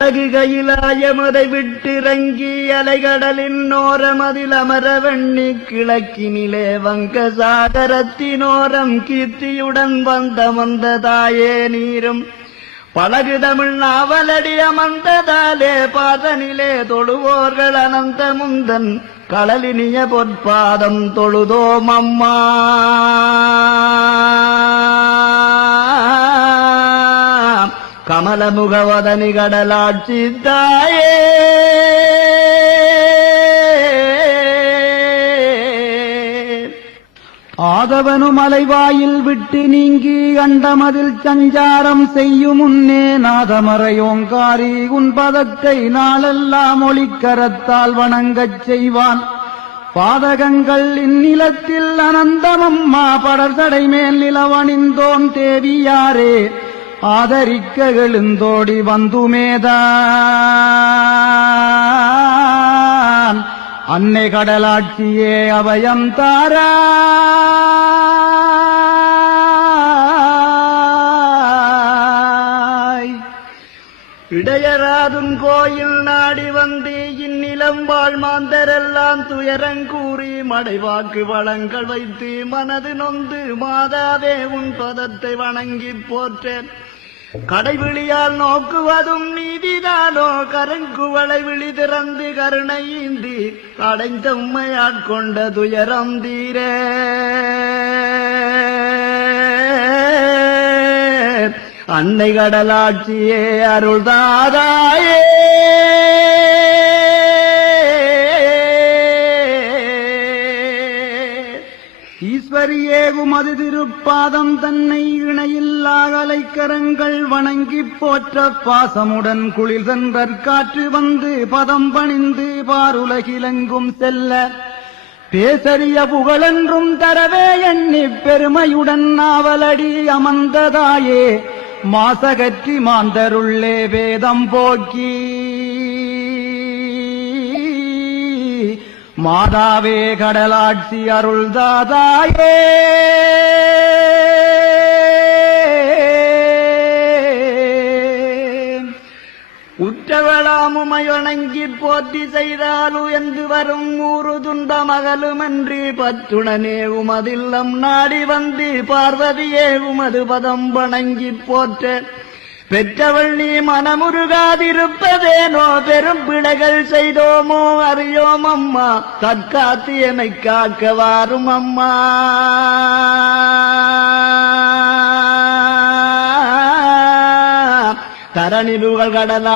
அழகு கையிலாயமதை விட்டிறங்கி அலைகடலின் நோரமதில் அமரவண்ணி கிழக்கினிலே வங்க சாகரத்தினோரம் கீர்த்தியுடன் வந்த வந்த தாயே நீரும். பழகு தமிழ் நாவலடி அமர்ந்ததாலே பாதனிலே தொழுவோர்கள் அனந்த முந்தன் களலினிய பொற்பாதம் தொழுதோம் அம்மா. கமலமுகவதனி கடலாட்சி தாயே ஆதவனும் அலைவாயில் விட்டு நீங்கி அண்டமதில் சஞ்சாரம் செய்யும் முன்னே நாதமறையோங்காரி உன் பதத்தை நாளெல்லாம் ஒளிக்கரத்தால் வணங்கச் செய்வான். பாதகங்கள் இந்நிலத்தில் அனந்தமம்மா படர்தடை மேல் நிலவணிந்தோம் தேவியாரே. ஆதரிக்க எழுந்தோடி வந்துமேதான். அன்னை கடலாட்சியே அவயம் தாரா. இடையராதும் கோயில் நாடி வந்து இந்நிலம் வாழ் மாந்தரெல்லாம் துயரங்கூறி மடைவாக்கு வளங்கள் வைத்து மனது நொந்து மாதாவே உன் பதத்தை வணங்கி போற்றேன் கடைவிழியால் நோக்குவதும் நீதிதானோ? கருங்குவளை விழி திறந்து கருணை ஈந்தி அடைந்த உண்மையாட்கொண்ட துயரம் தீரே. அன்னை கடலாட்சியே அருள் தாதாயே ஈஸ்வரியே உமது திருப்பாதம் தன்னை இணையில்லாகலை கரங்கள் வணங்கி போற்ற பாசமுடன் குளிர் சென்றற் காற்று வந்து பதம் பணிந்து பாருலகிலெங்கும் செல்ல. பேசறிய புகழென்றும் தரவே எண்ணி பெருமையுடன் நாவலடி அமர்ந்ததாயே. மாசகற்றி மாந்தருள்ளே வேதம் போக்கி. மாதாவே கடலாட்சி அருள்தாதாயே. உற்றவளாமுமையணங்கி போற்றி செய்தாலு என்று வரும் ஊரு துன்ப மகளுமன்றி பற்றுடனே உமதில்லம் நாடி வந்து பார்வதியே உமது பதம் வணங்கி போற்ற. பெற்றவள் நீ மனமுருகாதிருப்பதேனோ? பெரும் பிழைகள் செய்தோமோ? அறியோம் அம்மா. தற்காத்து என்னை காக்க வாரும் அம்மா. தரணிலுகள் கடலா